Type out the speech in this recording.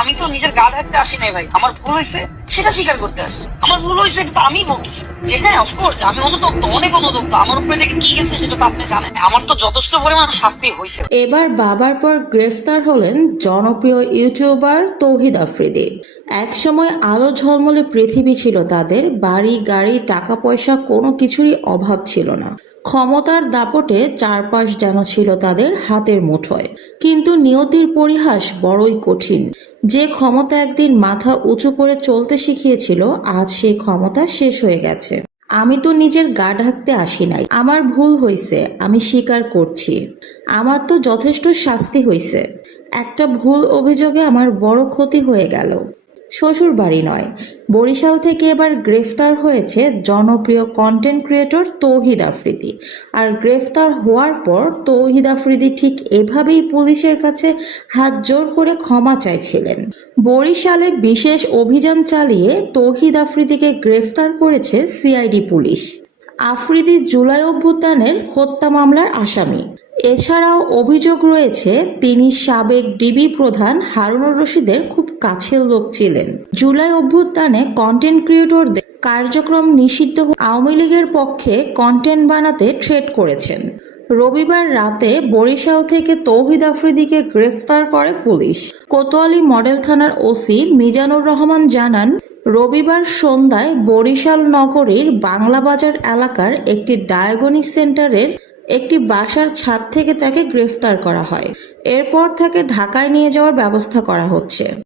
আমি তো নিজের গা ঢাকতে আসি নাই ভাই। আমার ভুল হয়েছে, সেটা স্বীকার করতে আসি। আমার ভুল হয়েছে এটা তো আমি বলতেছি যে হ্যাঁ অফকোর্স আমি অনুতপ্ত অনেক অনুতপ্ত আমার উপরে থেকে কি গেছে সেটা তো আপনি জানেন। আমার তো যথেষ্ট পরিমাণ শাস্তি হয়েছে। এবার বাবার পর গ্রেফতার হলেন জনপ্রিয় ইউটিউবার তৌহিদ আফ্রিদি। একসময় আলো ঝলমলে পৃথিবী ছিল তাদের, বাড়ি, গাড়ি টাকা পয়সা কোনো কিছুরই অভাব ছিল না। ক্ষমতার দাপটে চারপাশ যেন ছিল তাদের হাতের মুঠোয়। কিন্তু নিয়তির পরিহাস বড়ই কঠিন। যে ক্ষমতা একদিন মাথা উঁচু করে চলতে শিখিয়েছিল, আজ সেই ক্ষমতা শেষ হয়ে গেছে। আমি তো নিজের গা ঢাকতে আসি নাই। আমার ভুল হয়েছে আমি স্বীকার করছি। আমার তো যথেষ্ট শাস্তি হয়েছে একটা ভুল অভিযোগে আমার বড় ক্ষতি হয়ে গেল। শ্বশুর বাড়ি নয়। বরিশাল থেকে এবার গ্রেফতার হয়েছে জনপ্রিয় কন্টেন্ট ক্রিয়েটর তৌহিদ আফ্রিদি। আর গ্রেফতার হওয়ার পর তৌহিদ আফ্রিদি ঠিক এভাবেই পুলিশের কাছে হাত জোর করে ক্ষমা চাইছিলেন। বরিশালে বিশেষ অভিযান চালিয়ে তৌহিদ আফ্রিদিকে গ্রেফতার করেছে সিআইডি পুলিশ। আফ্রিদি জুলাই অভ্যুত্থানের হত্যা মামলার আসামি। এছাড়াও অভিযোগ রয়েছে, তিনি সাবেক ডিবি প্রধান হারুনুর রশিদের খুব কাছের লোক ছিলেন। জুলাই অভ্যুত্থানে কন্টেন্ট ক্রিয়েটরদের কার্যক্রম নিষিদ্ধ আওয়ামী লীগের পক্ষে কন্টেন্ট বানাতে থ্রেট করেছেন। রবিবার রাতে বরিশাল থেকে তৌহিদ আফ্রিদিকে গ্রেফতার করে পুলিশ। কোতোয়ালি মডেল থানার ওসি মিজানুর রহমান জানান, রবিবার সন্ধ্যায় বরিশাল নগরীর বাংলাবাজার এলাকার একটি ডায়াগনিক সেন্টারের একটি বাসার ছাদ থেকে তাকে গ্রেফতার করা হয়। এরপর তাকে ঢাকায় নিয়ে যাওয়ার ব্যবস্থা করা হচ্ছে।